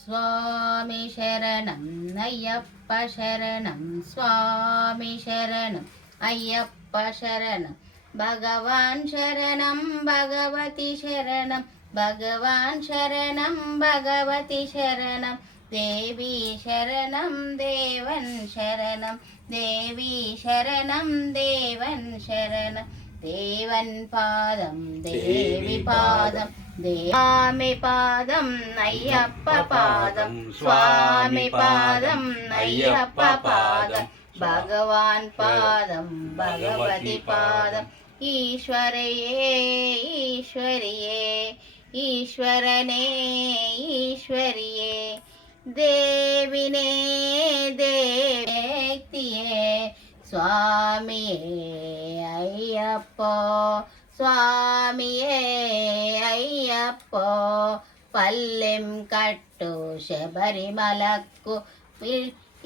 స్వామి శరణం అయ్యప్ప శరణం స్వామి శరణం అయ్యప్ప శరణం భగవాన్ శరణం భగవతి శరణం భగవాన్ శరణం భగవతి శరణం దేవీ శరణం దేవన్ శరణం దేవీ శరణం దేవన్ శరణం దేవన్ పాదం దేవి పాదం స్వామి పాదం అయ్యప్ప పాదం స్వామి పాదం అయ్యప్ప పాదం భగవాన్ పాదం భగవతి పాదం ఈశ్వరయే ఈశ్వరియే ఈశ్వరనే ఈశ్వరియే దేవినే దేవియే స్వామియే అయ్యప్ప స్వామియే అయ్యప్ప పల్లెం కట్టు శబరిమలక్కు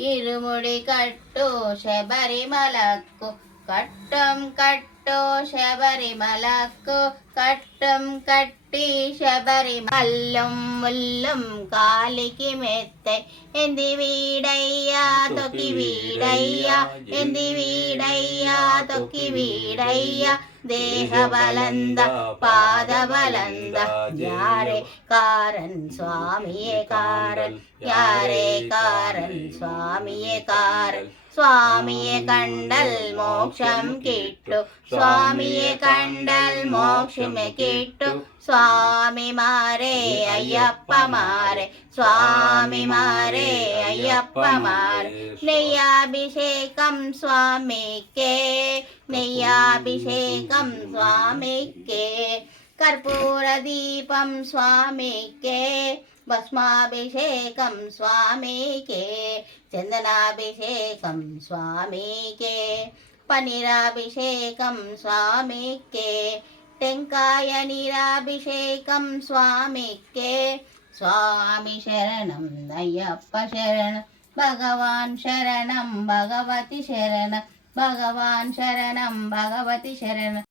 ఇరుముడి కట్టు శబరిమలక్కు కట్టం కట్టు శబరిమలక్కు కట్టం కట్టి శబరిమల్లం ముల్లం కాలికి మెత్తై ఎంది వీడయ్యా తొక్కి వీడయ్యా ఎంది వీడయ్యా తొక్కి వీడయ్యా దేహ బలంద పాద బలంద యారే కారన్ స్వామియే కారన్ యారే కారన్ స్వామియే కారన్ സ്വാമിയെ കണ്ടൽ മോക്ഷം കിട്ടു സ്വാമിയെ കണ്ടൽ മോക്ഷമേ കിട്ടു സ്വാമിമാരെ അയ്യപ്പമാരെ സ്വാമിമാരെ അയ്യപ്പമാരെ നെയ്യാഭിഷേകം സ്വാമിക്കേ നെയ്യാഭിഷേകം സ്വാമിക്കേ കർപ്പൂരദീപം സ്വാമിക്കേ భస్మాభిషేకం స్వామికే చందనాభిషేకం స్వామికే పనిరాభిషేకం స్వామికే టెంకాయ నీరాభిషేకం స్వామికే స్వామి శరణం అయ్యప్ప శరణం భగవాన్ శరణం భగవతి శరణం భగవాన్ శరణం భగవతి శరణం